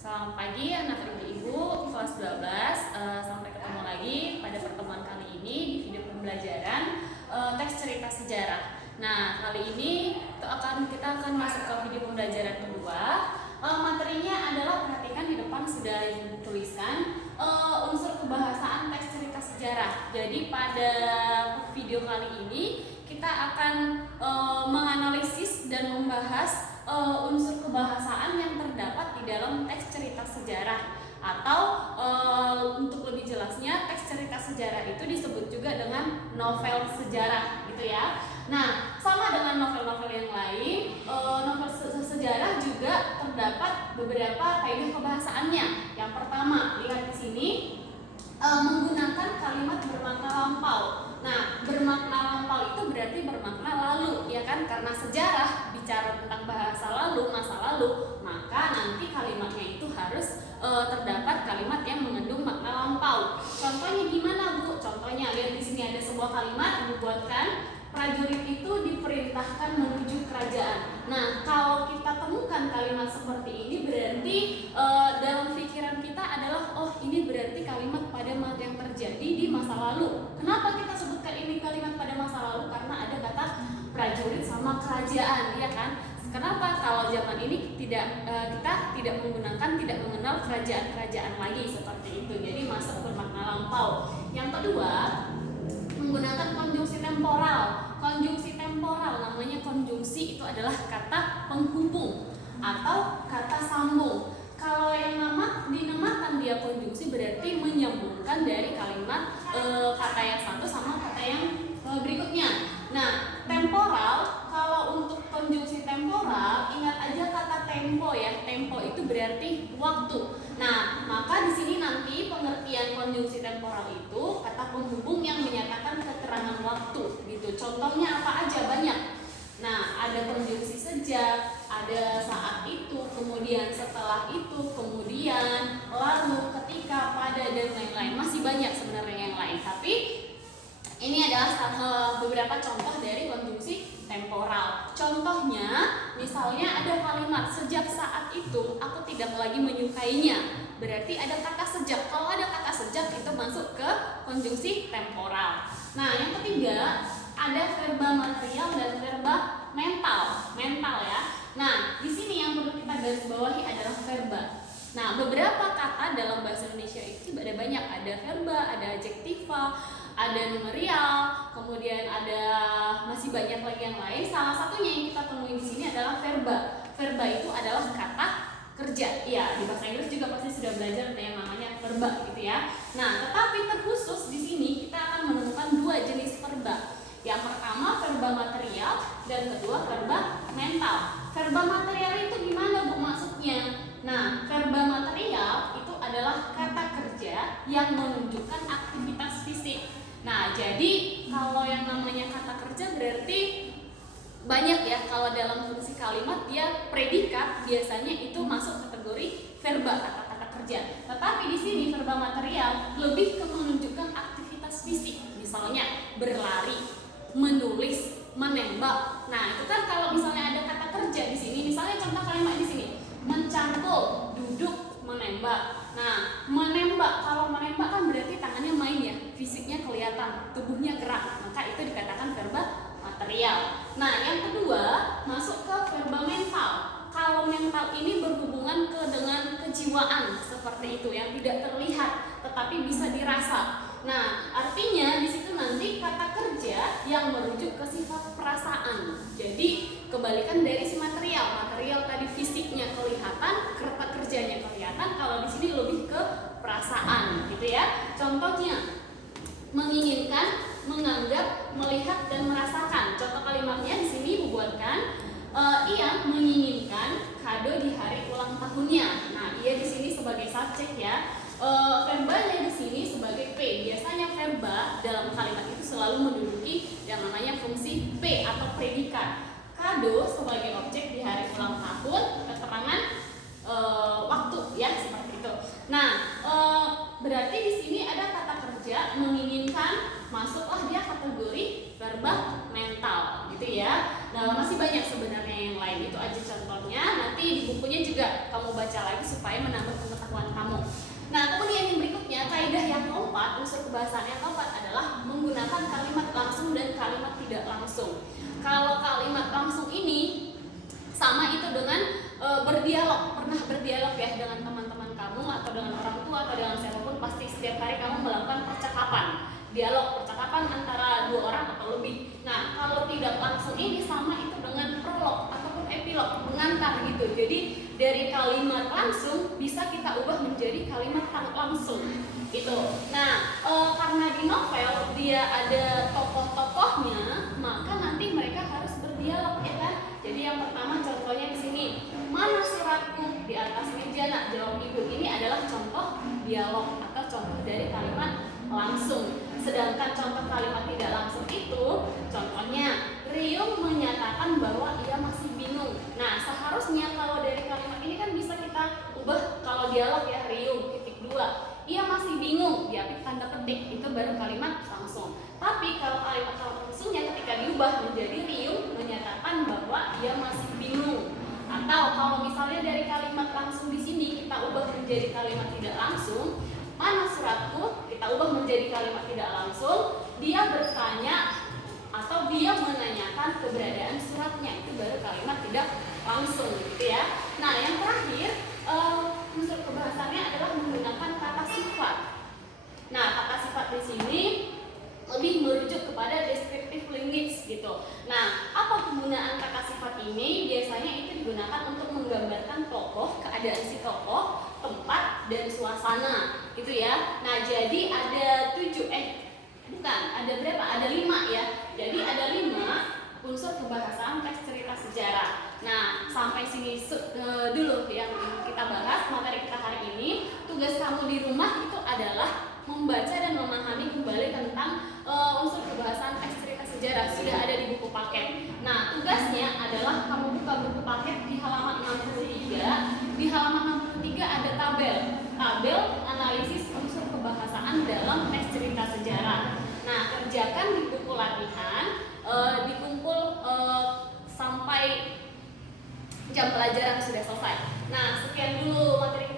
Selamat pagi anak ibu kelas 12. Sampai ketemu lagi pada pertemuan kali ini di video pembelajaran teks cerita sejarah. Nah, kali ini kita akan masuk ke video pembelajaran kedua. Materinya adalah, perhatikan di depan sudah dituliskan unsur kebahasaan teks cerita sejarah. Jadi pada video kali ini kita akan menganalisis dan membahas unsur kebahasaan yang terdapat di dalam teks cerita sejarah, atau untuk lebih jelasnya teks cerita sejarah itu disebut juga dengan novel sejarah gitu ya. Nah, sama dengan novel-novel yang lain, novel sejarah juga terdapat beberapa kaidah kebahasaannya. Yang pertama, lihat di sini, menggunakan kalimat bermakna lampau. Nah, bermakna lampau itu berarti bermakna lalu, ya kan? Karena sejarah bicara tentang bahasa lalu, masa lalu, maka nanti kalimatnya itu harus terdapat kalimat yang mengandung makna lampau. Contohnya gimana, Bu? Contohnya lihat di sini ada sebuah kalimat dibuatkan, prajurit itu diperintahkan menuju kerajaan. Nah, kalau kita temukan kalimat seperti ini, berarti dalam pikiran kita adalah, oh, ini berarti kalimat pada yang terjadi di masa lalu. Kenapa kita sebutkan ini kalimat pada masa lalu? Karena ada kata prajurit sama kerajaan, ya kan? Kenapa kalau zaman ini kita tidak mengenal kerajaan-kerajaan lagi seperti itu. Jadi masuk bermakna lampau. Yang kedua, menggunakan konjungsi temporal. Konjungsi temporal, namanya konjungsi itu adalah kata penghubung atau kata sambung. Kalau yang dinamakan dia konjungsi berarti menyambungkan dari kalimat kata yang satu sama kata yang berikutnya. Nah, temporal, kalau untuk konjungsi temporal, ingat aja kata tempo ya. Tempo itu berarti waktu. Nah, maka di sini nanti pengertian konjungsi temporal itu kata penghubung yang menyatakan keterangan waktu gitu. Contohnya apa aja? Banyak. Nah, ada konjungsi sejak, ada saat itu, kemudian setelah itu, kemudian, lalu, ketika, pada, dan lain-lain. Masih banyak sebenarnya yang lain, tapi ini adalah beberapa contoh dari konjungsi temporal. Contohnya, misalnya ada kalimat sejak saat itu aku tidak lagi menyukainya. Berarti ada kata sejak. Kalau ada kata sejak itu masuk ke konjungsi temporal. Nah, yang ketiga, ada verba material dan verba mental. Mental ya. Nah, di sini yang perlu kita garis bawahi adalah verba. Nah, beberapa kata dalam bahasa Indonesia itu ada banyak. Ada verba, ada adjektiva, ada numerial, kemudian ada masih banyak lagi yang lain. Salah satunya yang kita temui di sini adalah verba. Verba itu adalah kata kerja. Iya, di bahasa Inggris juga pasti sudah belajar yang namanya verba gitu ya. Nah, tetapi terkhusus di sini kita akan menemukan dua jenis verba. Yang pertama verba material dan kedua verba mental. Verba material itu gimana, Bu, maksudnya? Nah, verba material itu adalah kata kerja yang menunjukkan aktivitas fisik. Nah, jadi kalau yang namanya kata kerja berarti banyak ya. Kalau dalam fungsi kalimat dia predikat, biasanya itu masuk kategori verba, kata-kata kerja. Tetapi di sini verba material lebih ke menunjukkan aktivitas fisik. Misalnya berlari, menulis, menembak. Nah, itu kan kalau misalnya ada kata kerja di sini, misalnya contoh kalimat di sini, mencangkul, duduk, menembak. Nah, menembak, kalau menembak kan berarti tangannya main ya, fisiknya kelihatan, tubuhnya gerak. Maka itu dikatakan verba material. Nah, yang kedua masuk ke verba mental. Kalau mental ini berhubungan dengan kejiwaan seperti itu yang tidak terlihat tetapi bisa dirasa. Nah, artinya di situ nanti kata kerja yang merujuk ke sifat perasaan. Jadi kebalikan dari si material. Material tadi fisiknya kelihatan, kata kerjanya kelihatan. Kalau di sini lebih ke perasaan, gitu ya. Contohnya menginginkan, menganggap, melihat, dan merasakan. Contoh kalimatnya di sini dibuatkan, ia menginginkan kado di hari ulang tahunnya. Nah, ia di sini sebagai subjek ya. Verbanya di sini sebagai P. Biasanya verba dalam kalimat itu selalu menduduki yang namanya fungsi P atau predikat. Kado sebagai objek di hari ulang tahun, keterangan waktu ya, seperti itu. Nah, berarti di sini ada kata kerja menginginkan, masuklah dia kategori verba mental gitu ya. Nah, masih banyak sebenarnya yang lain, itu aja contohnya. Nanti di bukunya juga kamu baca lagi supaya menambah pengetahuan kamu. Nah, kemudian yang berikutnya, kaidah yang keempat, unsur kebahasaan yang keempat adalah menggunakan kalimat langsung dan kalimat tidak langsung. Kalau kalimat langsung ini sama itu dengan berdialog, pernah berdialog ya dengan teman-teman kamu atau dengan orang tua atau dengan siapapun, pasti setiap hari kamu melakukan percakapan, dialog, percakapan antara dua orang atau lebih. Nah, kalau tidak langsung ini sama itu dengan prolog ataupun epilog, pengantar gitu. Jadi dari kalimat langsung bisa kita ubah menjadi kalimat langsung gitu. Nah, karena di novel dia ada tokoh-tokohnya, maka nanti mereka harus berdialog ya kan. Jadi yang pertama contohnya di sini, mana suratku di atas meja nak, jawab ibu. Ini adalah contoh dialog atau contoh dari kalimat langsung. Sedangkan contoh kalimat tidak langsung itu, contohnya Riung menyatakan bahwa ia masih bingung. Nah, seharusnya kalau dari kalimat ini kan bisa kita ubah, kalau dialog ya, Riung titik 2, ia masih bingung, diapit tanda petik, itu baru kalimat langsung. Tapi kalau kalimat langsungnya ketika diubah menjadi Riung menyatakan bahwa ia masih bingung. Atau kalau misalnya dari kalimat langsung di sini kita ubah menjadi kalimat tidak langsung, mana suratku, kita ubah menjadi kalimat tidak langsung, dia bertanya atau dia menanyakan keberadaan suratnya, itu baru kalimat tidak langsung gitu ya. Nah, yang terakhir unsur kebahasannya adalah menggunakan kata sifat. Nah, kata sifat di sini lebih merujuk kepada descriptive language gitu. Nah, apa penggunaan kata sifat ini? Biasanya itu digunakan untuk menggambarkan tokoh, keadaan si tokoh, tempat, dan suasana gitu ya. Nah, jadi ada 5 ya. Jadi ada 5 unsur kebahasaan teks cerita sejarah. Nah, sampai sini dulu yang kita bahas materi kita hari ini. Tugas kamu di rumah itu adalah membaca dan memahami kembali tentang unsur kebahasaan teks cerita sejarah. Sudah ada di buku paket. Nah, tugasnya adalah kamu buka buku paket di halaman 63. Di halaman 63 ada tabel analisis unsur kebahasaan dalam teks cerita sejarah. Nah, kerjakan di buku latihan, dikumpul sampai jam pelajaran sudah selesai. Nah, sekian dulu materi